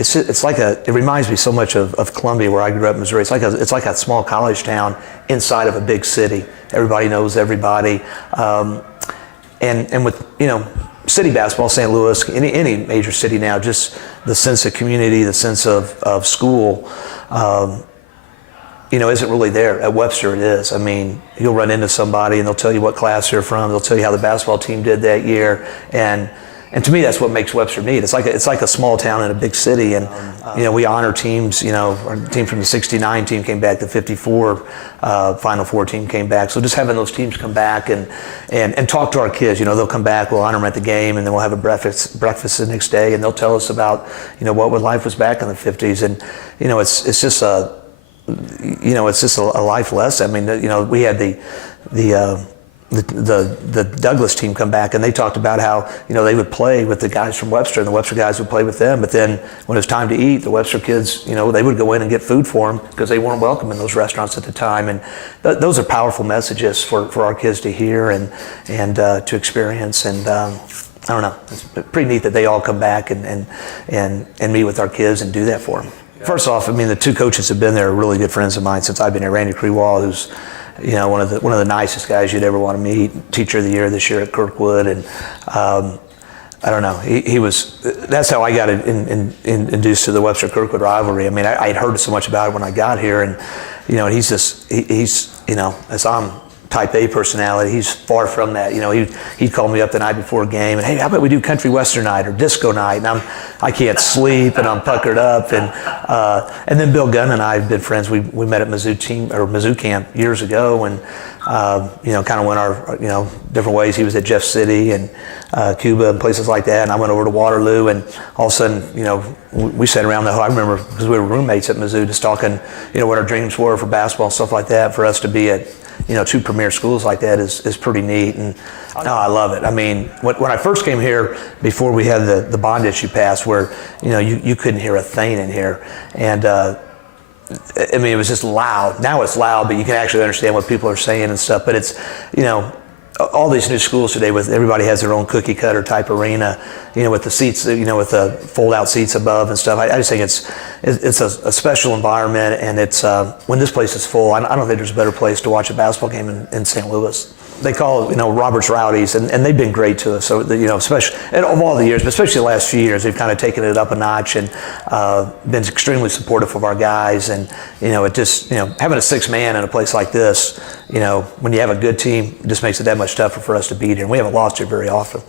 it reminds me so much of Columbia, where I grew up in Missouri. It's like a small college town inside of a big city. Everybody knows everybody. And with, city basketball, St. Louis, any major city now, just the sense of community, the sense of school, isn't really there. At Webster it is. I mean, you'll run into somebody and they'll tell you what class they're from. They'll tell you how the basketball team did that year. And to me, that's what makes Webster neat. It's like a small town in a big city, and we honor teams. Our team from the '69 team came back. The '54 Final Four team came back. So just having those teams come back and talk to our kids. They'll come back. We'll honor them at the game, and then we'll have a breakfast the next day, and they'll tell us about what life was back in the '50s. And it's just a life lesson. I mean, we had the Douglas team come back, and they talked about how they would play with the guys from Webster, and the Webster guys would play with them. But then when it was time to eat, the Webster kids, they would go in and get food for them because they weren't welcome in those restaurants at the time. And those are powerful messages for our kids to hear and to experience. And I don't know, it's pretty neat that they all come back and meet with our kids and do that for them. First off, the two coaches have been there, are really good friends of mine since I've been here. Randy Krewall, who's one of the nicest guys you'd ever want to meet. Teacher of the year this year at Kirkwood, and I don't know. He was. That's how I got induced to the Webster Kirkwood rivalry. I mean, I had heard so much about it when I got here, and he's as I'm type A personality. He's far from that. He'd call me up the night before a game and, hey, how about we do country western night or disco night? And I can't sleep and I'm puckered up. And then Bill Gunn and I have been friends. We met at Mizzou camp years ago, and kind of went our different ways. He was at Jeff City and Cuba and places like that, and I went over to Waterloo, and all of a sudden we sat around I remember, because we were roommates at Mizzou, just talking what our dreams were for basketball and stuff like that. For us to be at two premier schools like that is pretty neat, and I love it. I mean, when I first came here, before we had the bond issue passed, where you couldn't hear a thing in here, and it was just loud. Now it's loud, but you can actually understand what people are saying and stuff. But it's all these new schools today, with everybody has their own cookie cutter type arena, with the seats, with the fold out seats above and stuff. I just think it's a special environment, and it's when this place is full, I don't think there's a better place to watch a basketball game in St. Louis. They call Robert's Rowdies, and they've been great to us. So especially and of all the years, but especially the last few years, they've kind of taken it up a notch and been extremely supportive of our guys. And it just having a six man in a place like this, when you have a good team, it just makes it that much tougher for us to beat here. And we haven't lost here very often.